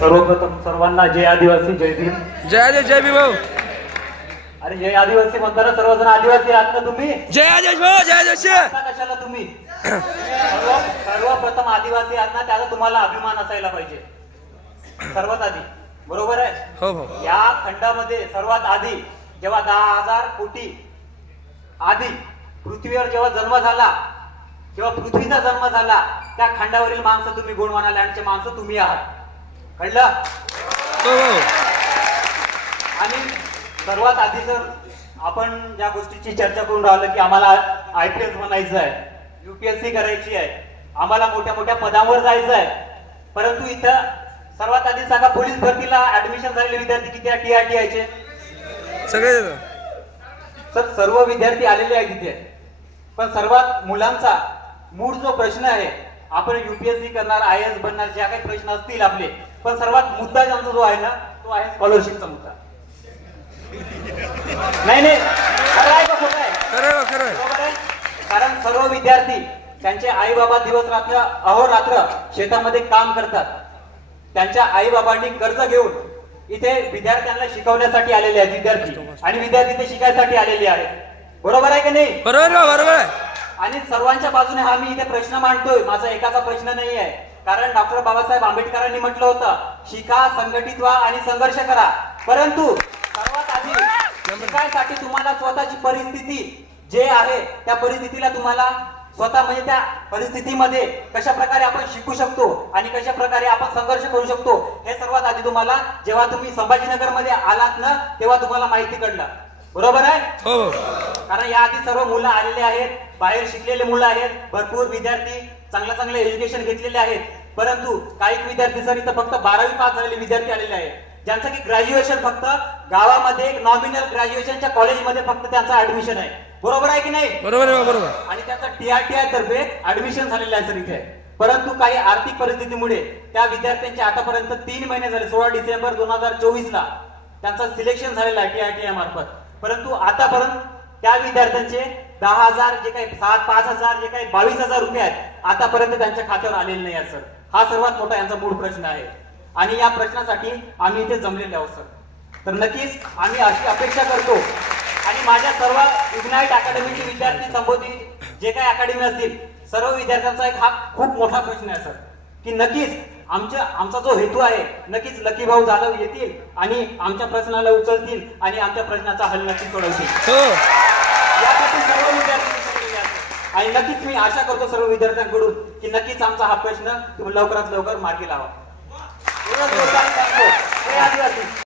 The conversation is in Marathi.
सर्वप्रथम सर्वांना जय आदिवासी जय भीम. जय आदेश जय भीम भाऊ. अरे जय आदिवासी म्हणताना सर्वजण आदिवासी आहात ना तुम्ही? जय आदेश भाऊ जय आदेश आता कशाला तुम्ही? सर्व सर्वप्रथम आदिवासी आहात ना त्याचा तुम्हाला अभिमान असायला पाहिजे. सर्वात आधी. बरोबर आहे? हो भाऊ या खंडामध्ये सर्वात आधी जेव्हा दहा हजार कोटी आधी पृथ्वीवर जेव्हा जन्म झाला जेव्हा पृथ्वीचा जन्म झाला त्या खंडावरील माणसं तुम्ही गुणवाना लँडचे माणसं तुम्ही आहात. कळलं? हो भाऊ आणि सर्वात आधी जर आपण ज्या गोष्टीची चर्चा करून राहिलो की आम्हाला आय पी एस बनायचं आहे युपीएससी करायची आहे आम्हाला मोठ्या मोठ्या पदावर जायचं आहे परंतु इथं सर्वात आधी सांगा पोलीस भरतीला ऍडमिशन झालेले विद्यार्थी किती टी आर टी आयचे सगळे. सर सर्व विद्यार्थी आलेले आहेत तिथे पण सर्वात मुलांचा मूळ जो प्रश्न आहे आपण युपीएससी करणार आय एस बनणार ज्या काही प्रश्न असतील आपले पण सर्वात मुद्दा ज्यांचा जो आहे ना तो आहे स्कॉलरशिपचा मुद्दा. नाही नाही? कारण सर्व विद्यार्थी त्यांचे आई बाबा दिवस रात्र अहोरात्र शेतामध्ये काम करतात. त्यांच्या आई बाबांनी कर्ज घेऊन इथे विद्यार्थ्यांना शिकवण्यासाठी आलेले आहेत विद्यार्थी. आणि विद्यार्थी इथे शिकायसाठी आलेले आहेत. बरोबर आहे की नाही? बरोबर बरोबर आहे. सर्वांच्या बाजूने हा मी इथे प्रश्न मांडतोय. माझा एकाचा प्रश्न नाही आहे. कारण डॉक्टर बाबासाहेब आंबेडकरांनी म्हटलं होतं शिका संघटित व्हा आणि संघर्ष करा. परंतु सर्वात आधी शिकायसाठी तुम्हाला स्वतःची परिस्थिती जे आहे त्या परिस्थितीला तुम्हाला स्वतः म्हणजे त्या परिस्थितीमध्ये कशा प्रकारे आपण शिकू शकतो आणि कशा प्रकारे आपण संघर्ष करू शकतो हे सर्वात आधी तुम्हाला जेव्हा तुम्ही संभाजीनगरमध्ये आलात ना तेव्हा तुम्हाला माहिती कळलं. बरोबर आहे? हो, हो. कारण याआधी सर्व मुलं आलेले आहेत बाहेर शिकलेले मुलं आहेत भरपूर विद्यार्थी चांगलं चांगलं एज्युकेशन घेतलेले आहेत. परंतु काही विद्यार्थी सर इथं फक्त बारावी पास झालेले विद्यार्थी आलेले आहेत. ज्यांचं की ग्रॅज्युएशन फक्त गावामध्ये एक नॉमिनल ग्रॅज्युएशनच्या कॉलेजमध्ये फक्त त्यांचं ऍडमिशन आहे. बरोबर आहे की नाही? बरोबर आहे बरोबर आणि त्याचं टीआरटीआय तर्फे ऍडमिशन झालेलं आहे सर इथे. परंतु काही आर्थिक परिस्थितीमुळे त्या विद्यार्थ्यांचे आतापर्यंत तीन महिने झाले सोळा डिसेंबर दोन हजार चोवीस ला त्यांचं सिलेक्शन झालेलं आहे टीआरटीआय मार्फत. परंतु आतापर्यंत त्या विद्यार्थ्यांचे दहा हजार जे काही सात पाच हजार जे काही बावीस हजार रुपये आहेत आतापर्यंत त्यांच्या खात्यावर आलेले नाही आहेत सर. हा सर्वात मोठा यांचा मूळ प्रश्न आहे. आणि या प्रश्नासाठी आम्ही इथे जमलेले आहोत सर. तर नक्कीच आम्ही अशी अपेक्षा करतो. आणि माझ्या सर्व इग्नाईट अकॅडमीचे विद्यार्थी संबोधित जे काही अकॅडमी असतील सर्व विद्यार्थ्यांचा एक हा खूप मोठा प्रश्न आहे सर. की नक्कीच आमच्या आमचा जो हेतू आहे नक्कीच लकी भाऊ जाधव येतील आणि आमच्या प्रश्नाला उचलतील आणि आमच्या प्रश्नाचा हल नक्की सोडवतील. हो. सर्व आणि नक्कीच मी आशा करतो सर्व विद्यार्थ्यांकडून की नक्कीच आमचा हा प्रश्न तुम्ही लवकरात लवकर मार्गी लावा.